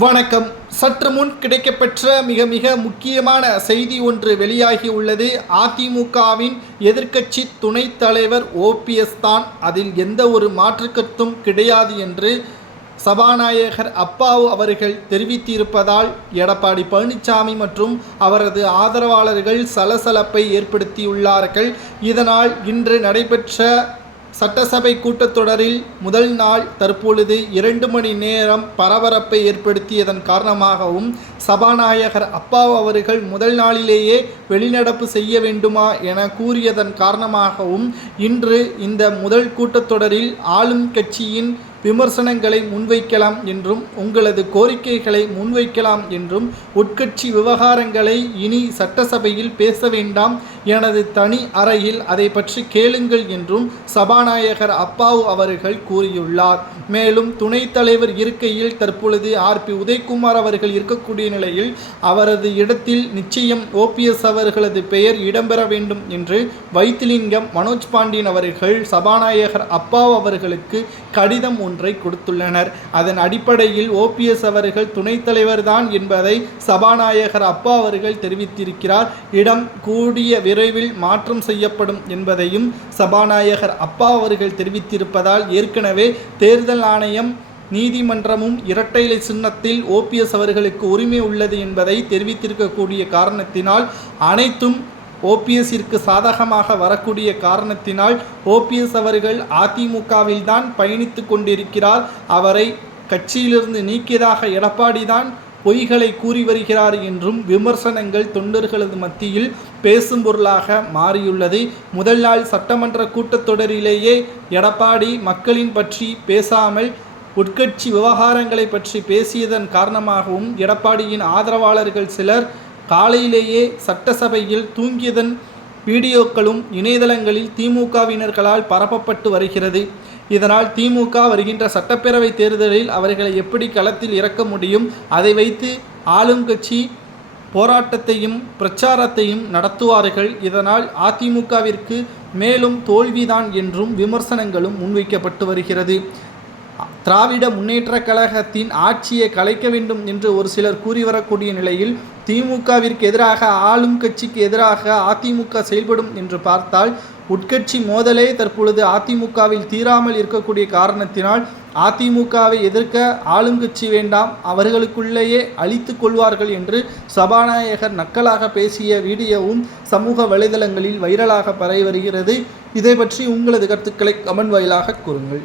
வணக்கம். சற்று முன் கிடைக்கப்பெற்ற மிக மிக முக்கியமான செய்தி ஒன்று வெளியாகி உள்ளது. அதிமுகவின் எதிர்க்கட்சி துணைத் தலைவர் ஓபிஎஸ் தான், அதில் எந்த ஒரு மாற்றுக்கருத்தும் கிடையாது என்று சபாநாயகர் அப்பாவு அவர்கள் தெரிவித்திருப்பதால் எடப்பாடி பழனிசாமி மற்றும் அவரது ஆதரவாளர்கள் சலசலப்பை ஏற்படுத்தியுள்ளார்கள். இதனால் இன்று நடைபெற்ற சட்டசபை கூட்டத்தொடரில் முதல் நாள் தற்பொழுது 2 மணி நேரம் பரபரப்பை ஏற்படுத்தியதன் காரணமாகவும் சபாநாயகர் அப்பாவு அவர்கள் முதல் நாளிலேயே வெளிநடப்பு செய்ய வேண்டுமா என கூறியதன் காரணமாகவும் இன்று இந்த முதல் கூட்டத்தொடரில் ஆளும் கட்சியின் விமர்சனங்களை முன்வைக்கலாம் என்றும் உங்களது கோரிக்கைகளை முன்வைக்கலாம் என்றும் உட்கட்சி விவகாரங்களை இனி சட்டசபையில் பேச வேண்டாம், எனது தனி அறையில் அதை பற்றி கேளுங்கள் என்றும் சபாநாயகர் அப்பாவு அவர்கள் கூறியுள்ளார். மேலும் துணைத் தலைவர் இருக்கையில் தற்பொழுது ஆர்பி உதயகுமார் அவர்கள் இருக்கக்கூடிய நிலையில் அவரது இடத்தில் நிச்சயம் ஓபிஎஸ் அவர்களது பெயர் இடம்பெற வேண்டும் என்று வைத்திலிங்கம் மனோஜ் பாண்டியன் அவர்கள் சபாநாயகர் அப்பாவு அவர்களுக்கு கடிதம் ஒன்றை கொடுத்துள்ளனர். அதன் அடிப்படையில் ஓபிஎஸ் அவர்கள் துணைத் தலைவர் தான் என்பதை சபாநாயகர் அப்பா அவர்கள் தெரிவித்திருக்கிறார். இடம் கூடிய விரைவில் மாற்றம் செய்யப்படும் என்பதையும் சபாநாயகர் அப்பா அவர்கள் தெரிவித்திருப்பதால் ஏற்கனவே தேர்தல் ஆணையம் நீதிமன்றமும் இரட்டை இலை சின்னத்தில் ஓபிஎஸ் அவர்களுக்கு உரிமை உள்ளது என்பதை தெரிவித்திருக்கக்கூடிய காரணத்தினால் அனைத்தும் ஓபிஎஸ்ஸிற்கு சாதகமாக வரக்கூடிய காரணத்தினால் ஓபிஎஸ் அவர்கள் அதிமுகவில் தான் பயணித்து கொண்டிருக்கிறார். அவரை கட்சியிலிருந்து நீக்கியதாக எடப்பாடி தான் பொய்களை கூறி வருகிறார் என்றும் விமர்சனங்கள் தொண்டர்களது மத்தியில் பேசும் பொருளாக மாறியுள்ளது. முதல் நாள் சட்டமன்ற கூட்டத்தொடரிலேயே எடப்பாடி மக்களின் பற்றி பேசாமல் உட்கட்சி விவகாரங்களை பற்றி பேசியதன் காரணமாகவும் எடப்பாடியின் ஆதரவாளர்கள் சிலர் காலையிலேயே சட்டசபையில் தூங்கியதன் வீடியோக்களும் இணையதளங்களில் திமுகவினர்களால் பரப்பப்பட்டு வருகிறது. இதனால் திமுக வருகின்ற சட்டப்பேரவை தேர்தலில் அவர்களை எப்படி களத்தில் இறக்க முடியும், அதை வைத்து ஆளும் கட்சி போராட்டத்தையும் பிரச்சாரத்தையும் நடத்துவார்கள். இதனால் அதிமுகவிற்கு மேலும் தோல்விதான் என்றும் விமர்சனங்களும் முன்வைக்கப்பட்டு வருகிறது. திராவிட முன்னேற்ற கழகத்தின் ஆட்சியை கலைக்க வேண்டும் என்று ஒரு சிலர் கூறி வரக்கூடிய நிலையில் திமுகவிற்கு எதிராக ஆளும் கட்சிக்கு எதிராக அதிமுக செயல்படும் என்று பார்த்தால் உட்கட்சி மோதலே தற்பொழுது அதிமுகவில் தீராமல் இருக்கக்கூடிய காரணத்தினால் அதிமுகவை எதிர்க்க ஆளும் கட்சி வேண்டாம், அவர்களுக்குள்ளேயே அழித்து கொள்வார்கள் என்று சபாநாயகர் நக்கலாக பேசிய வீடியோவும் சமூக வலைதளங்களில் வைரலாக பரவி வருகிறது. இதை பற்றி உங்களது கருத்துக்களை கமெண்ட் வாயிலாக கூறுங்கள்.